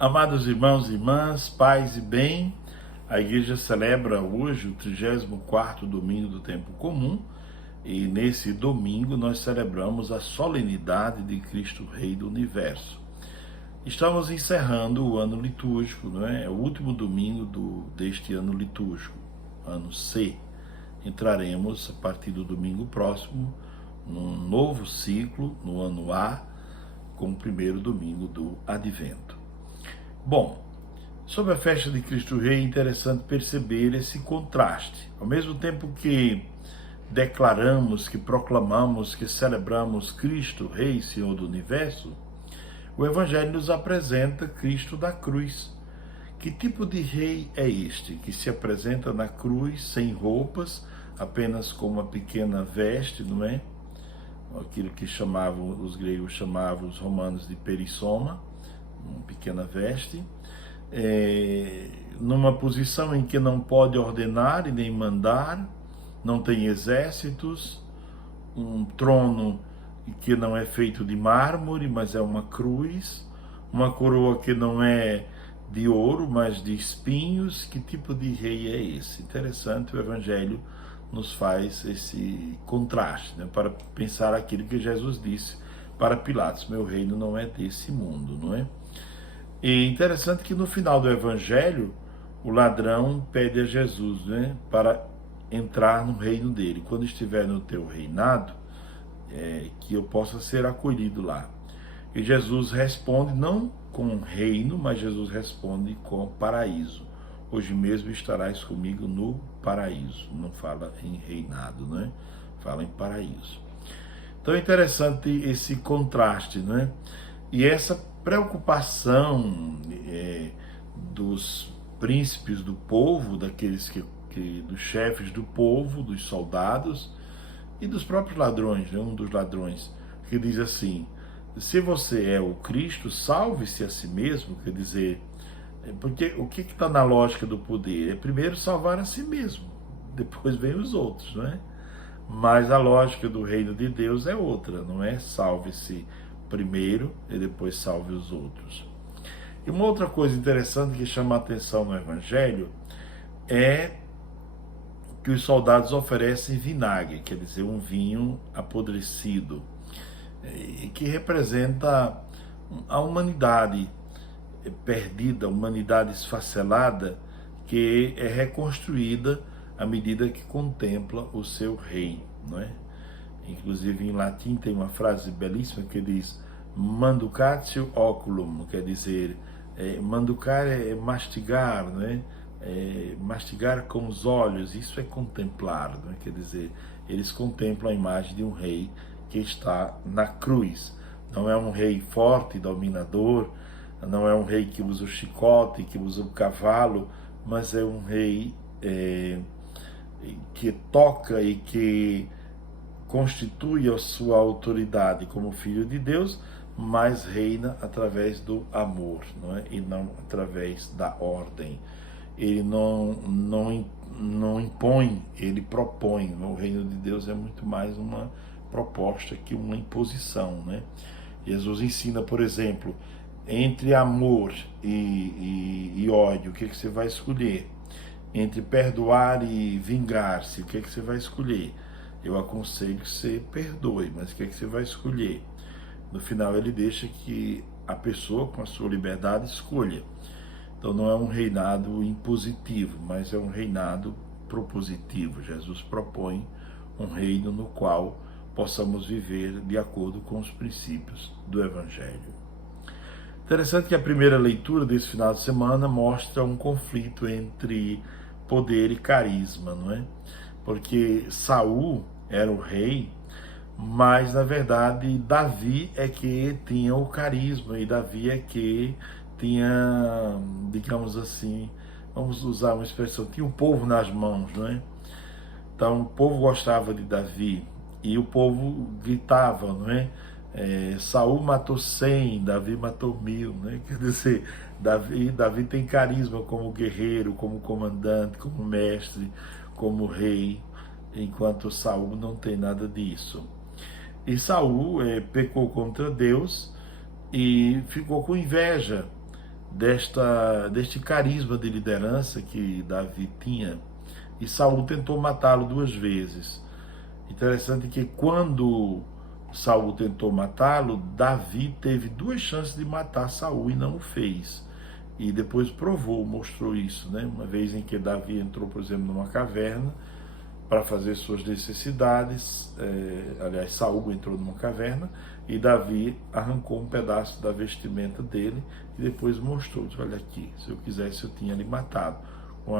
Amados irmãos e irmãs, paz e bem, a igreja celebra hoje o 34º domingo do tempo comum e nesse domingo nós celebramos a solenidade de Cristo Rei do Universo. Estamos encerrando o ano litúrgico, não é? É o último domingo deste ano litúrgico, ano C. Entraremos a partir do domingo próximo num novo ciclo, no ano A, com o primeiro domingo do Advento. Bom, sobre a festa de Cristo Rei é interessante perceber esse contraste. Ao mesmo tempo que declaramos, que proclamamos, que celebramos Cristo Rei, Senhor do Universo, o Evangelho nos apresenta Cristo da cruz. Que tipo de rei é este que se apresenta na cruz sem roupas, apenas com uma pequena veste, não é? Aquilo que os gregos chamavam, os romanos, de perissoma, uma pequena veste, numa posição em que não pode ordenar e nem mandar, não tem exércitos, um trono que não é feito de mármore, mas é uma cruz, uma coroa que não é de ouro, mas de espinhos. Que tipo de rei é esse? Interessante, o Evangelho nos faz esse contraste, né, para pensar aquilo que Jesus disse para Pilatos: meu reino não é desse mundo, não é? E interessante que no final do Evangelho, o ladrão pede a Jesus, né, para entrar no reino dele. Quando estiver no teu reinado, que eu possa ser acolhido lá. E Jesus responde não com reino, mas Jesus responde com paraíso. Hoje mesmo estarás comigo no paraíso. Não fala em reinado, né? Fala em paraíso. Então é interessante esse contraste, né? E essa preocupação dos príncipes do povo, daqueles dos chefes do povo, dos soldados e dos próprios ladrões, né? Um dos ladrões que diz assim: se você é o Cristo, salve-se a si mesmo. Quer dizer, porque o que está na lógica do poder? É primeiro salvar a si mesmo, depois vem os outros, não é? Mas a lógica do reino de Deus é outra, não é? Salve-se primeiro e depois salve os outros. E uma outra coisa interessante que chama a atenção no Evangelho é que os soldados oferecem vinagre, quer dizer, um vinho apodrecido, que representa a humanidade perdida, a humanidade esfacelada, que é reconstruída à medida que contempla o seu rei, não é? Inclusive em latim tem uma frase belíssima que diz manducatio oculum, quer dizer, manducar é mastigar, né? Mastigar com os olhos, isso é contemplar, né? Quer dizer, eles contemplam a imagem de um rei que está na cruz. Não é um rei forte, dominador, não é um rei que usa o chicote, que usa o cavalo, mas é um rei que toca e que constitui a sua autoridade como filho de Deus, mas reina através do amor, não é? E não através da ordem. Ele não impõe, ele propõe. O reino de Deus é muito mais uma proposta que uma imposição, né? Jesus ensina, por exemplo, entre amor e ódio, o que você vai escolher? Entre perdoar e vingar-se, o que você vai escolher? Eu aconselho que você perdoe, mas o que você vai escolher? No final ele deixa que a pessoa, com a sua liberdade, escolha. Então não é um reinado impositivo, mas é um reinado propositivo. Jesus propõe um reino no qual possamos viver de acordo com os princípios do Evangelho. Interessante que a primeira leitura desse final de semana mostra um conflito entre poder e carisma, não é? Porque Saul era o rei, mas na verdade Davi é que tinha o carisma, e Davi é que tinha, digamos assim, vamos usar uma expressão, tinha o povo nas mãos, não é? Então o povo gostava de Davi e o povo gritava, não é? Saul matou 100, Davi matou 1000, né? Quer dizer, Davi tem carisma como guerreiro, como comandante, como mestre, como rei, enquanto Saul não tem nada disso. E Saul pecou contra Deus e ficou com inveja deste carisma de liderança que Davi tinha, e Saul tentou matá-lo 2 vezes. Interessante que quando Saul tentou matá-lo, Davi teve 2 chances de matar Saul e não o fez. E depois provou, mostrou isso, né? Uma vez em que Davi entrou, por exemplo, numa caverna para fazer suas necessidades, aliás, Saul entrou numa caverna e Davi arrancou um pedaço da vestimenta dele e depois mostrou, disse, olha aqui, se eu quisesse eu tinha lhe matado. Com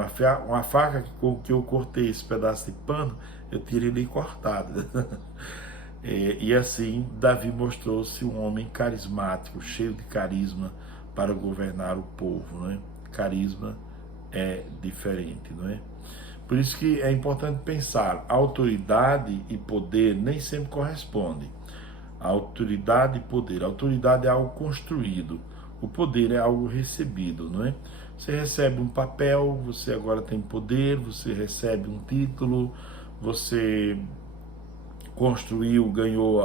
uma faca com que eu cortei esse pedaço de pano, eu teria lhe cortado. E assim, Davi mostrou-se um homem carismático, cheio de carisma para governar o povo, não é? Carisma é diferente, não é? Por isso que é importante pensar, autoridade e poder nem sempre correspondem. A autoridade e poder. A autoridade é algo construído, o poder é algo recebido, não é? Você recebe um papel, você agora tem poder, você recebe um título, você construiu, ganhou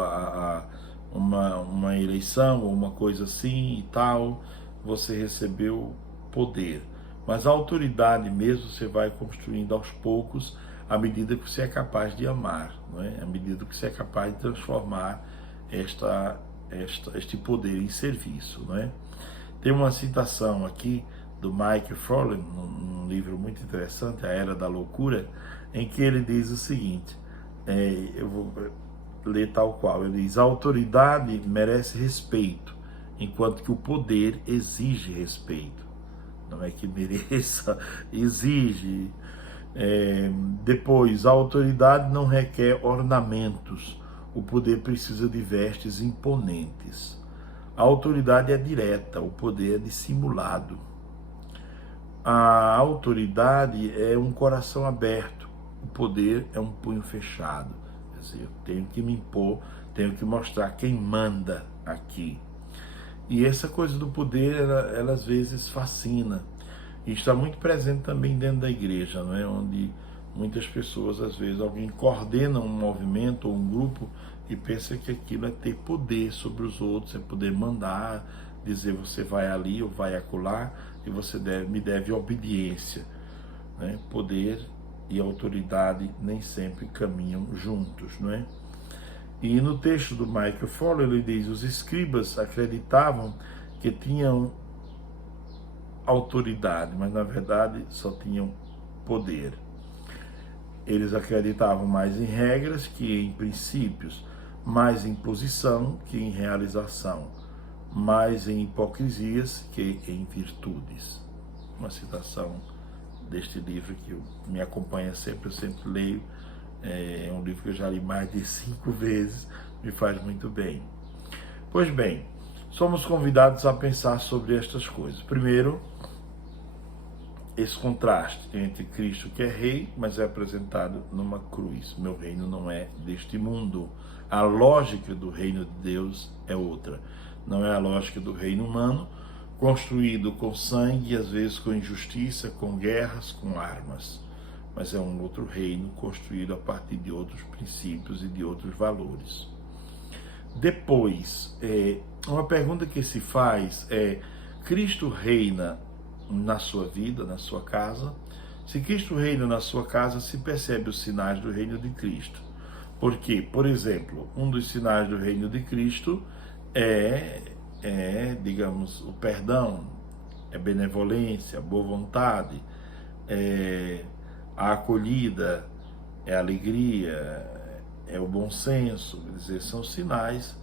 uma eleição ou uma coisa assim e tal, você recebeu poder. Mas a autoridade mesmo você vai construindo aos poucos, à medida que você é capaz de amar, não é? À medida que você é capaz de transformar este poder em serviço, não é? Tem uma citação aqui do Mike Frohlich, num livro muito interessante, A Era da Loucura, em que ele diz o seguinte, eu vou ler tal qual, ele diz, a autoridade merece respeito, enquanto que o poder exige respeito. Não é que mereça, exige. Depois, a autoridade não requer ornamentos, o poder precisa de vestes imponentes. A autoridade é direta, o poder é dissimulado. A autoridade é um coração aberto, o poder é um punho fechado. Quer dizer, eu tenho que me impor, tenho que mostrar quem manda aqui. E essa coisa do poder, ela às vezes fascina. E está muito presente também dentro da igreja, não é? Onde muitas pessoas, às vezes, alguém coordena um movimento ou um grupo e pensa que aquilo é ter poder sobre os outros, é poder mandar, dizer você vai ali ou vai acolá e você me deve obediência, né? Poder e autoridade nem sempre caminham juntos, não é? E no texto do Michael Frohlich ele diz, os escribas acreditavam que tinham autoridade, mas na verdade só tinham poder. Eles acreditavam mais em regras que em princípios, mais em posição que em realização, mais em hipocrisias que em virtudes. Uma citação deste livro que me acompanha sempre, eu sempre leio. É um livro que eu já li mais de 5 vezes, me faz muito bem. Pois bem, somos convidados a pensar sobre estas coisas. Primeiro, esse contraste entre Cristo, que é rei, mas é apresentado numa cruz. Meu reino não é deste mundo. A lógica do reino de Deus é outra. Não é a lógica do reino humano, construído com sangue, e às vezes com injustiça, com guerras, com armas. Mas é um outro reino construído a partir de outros princípios e de outros valores. Depois, uma pergunta que se faz é, Cristo reina na sua vida, na sua casa? Se Cristo reina na sua casa, se percebe os sinais do reino de Cristo. Porque, por exemplo, um dos sinais do reino de Cristo digamos, o perdão, é benevolência, boa vontade, a acolhida, é a alegria, é o bom senso, quer dizer, são sinais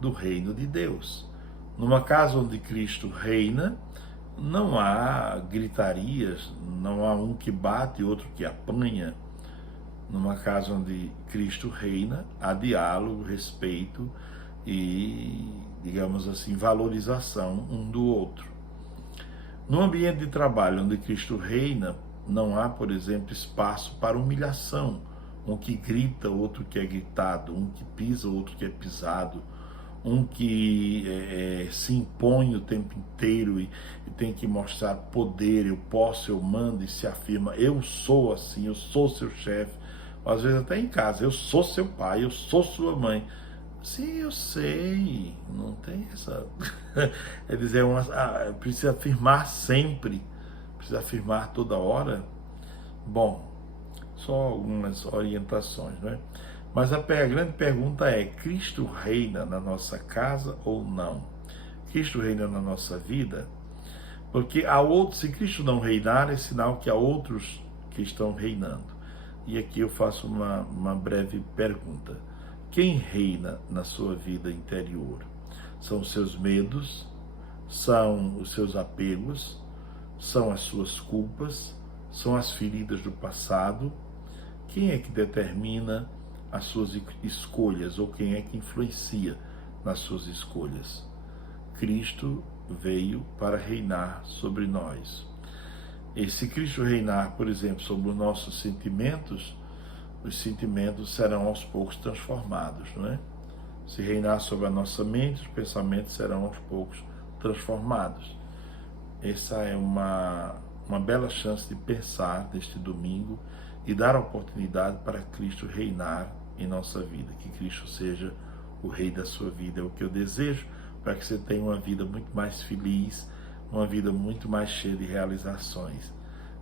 do reino de Deus. Numa casa onde Cristo reina, não há gritarias, não há um que bate e outro que apanha. Numa casa onde Cristo reina, há diálogo, respeito e, digamos assim, valorização um do outro. No ambiente de trabalho onde Cristo reina, não há, por exemplo, espaço para humilhação. Um que grita, outro que é gritado, um que pisa, outro que é pisado, um que se impõe o tempo inteiro e tem que mostrar poder, eu posso, eu mando, e se afirma, eu sou assim, eu sou seu chefe, às vezes até em casa, eu sou seu pai, eu sou sua mãe. Sim, eu sei, não tem essa. É dizer, precisa afirmar sempre, precisa afirmar toda hora. Bom, só algumas orientações, não é? Mas a grande pergunta é: Cristo reina na nossa casa ou não? Cristo reina na nossa vida? Porque há outros, se Cristo não reinar, é sinal que há outros que estão reinando. E aqui eu faço uma breve pergunta: quem reina na sua vida interior? São os seus medos? São os seus apegos? São as suas culpas? São as feridas do passado? Quem é que determina as suas escolhas, ou quem é que influencia nas suas escolhas? Cristo veio para reinar sobre nós. E se Cristo reinar, por exemplo, sobre os nossos sentimentos, os sentimentos serão aos poucos transformados, não é? Se reinar sobre a nossa mente, os pensamentos serão aos poucos transformados. Essa é uma bela chance de pensar neste domingo e dar a oportunidade para Cristo reinar em nossa vida, que Cristo seja o rei da sua vida. É o que eu desejo, para que você tenha uma vida muito mais feliz, uma vida muito mais cheia de realizações.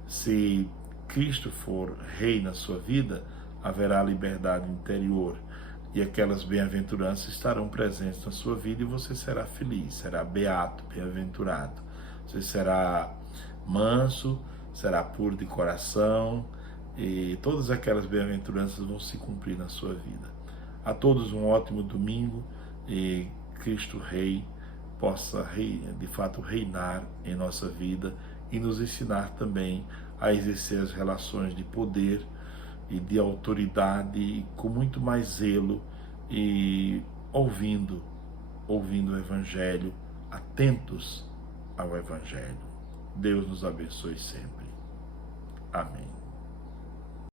Se Cristo for rei na sua vida, haverá liberdade interior e aquelas bem-aventuranças estarão presentes na sua vida e você será feliz, será beato, bem-aventurado. Você será manso, será puro de coração e todas aquelas bem-aventuranças vão se cumprir na sua vida. A todos um ótimo domingo e Cristo Rei possa de fato reinar em nossa vida e nos ensinar também a exercer as relações de poder e de autoridade com muito mais zelo e ouvindo o Evangelho, atentos ao Evangelho. Deus nos abençoe sempre. Amém.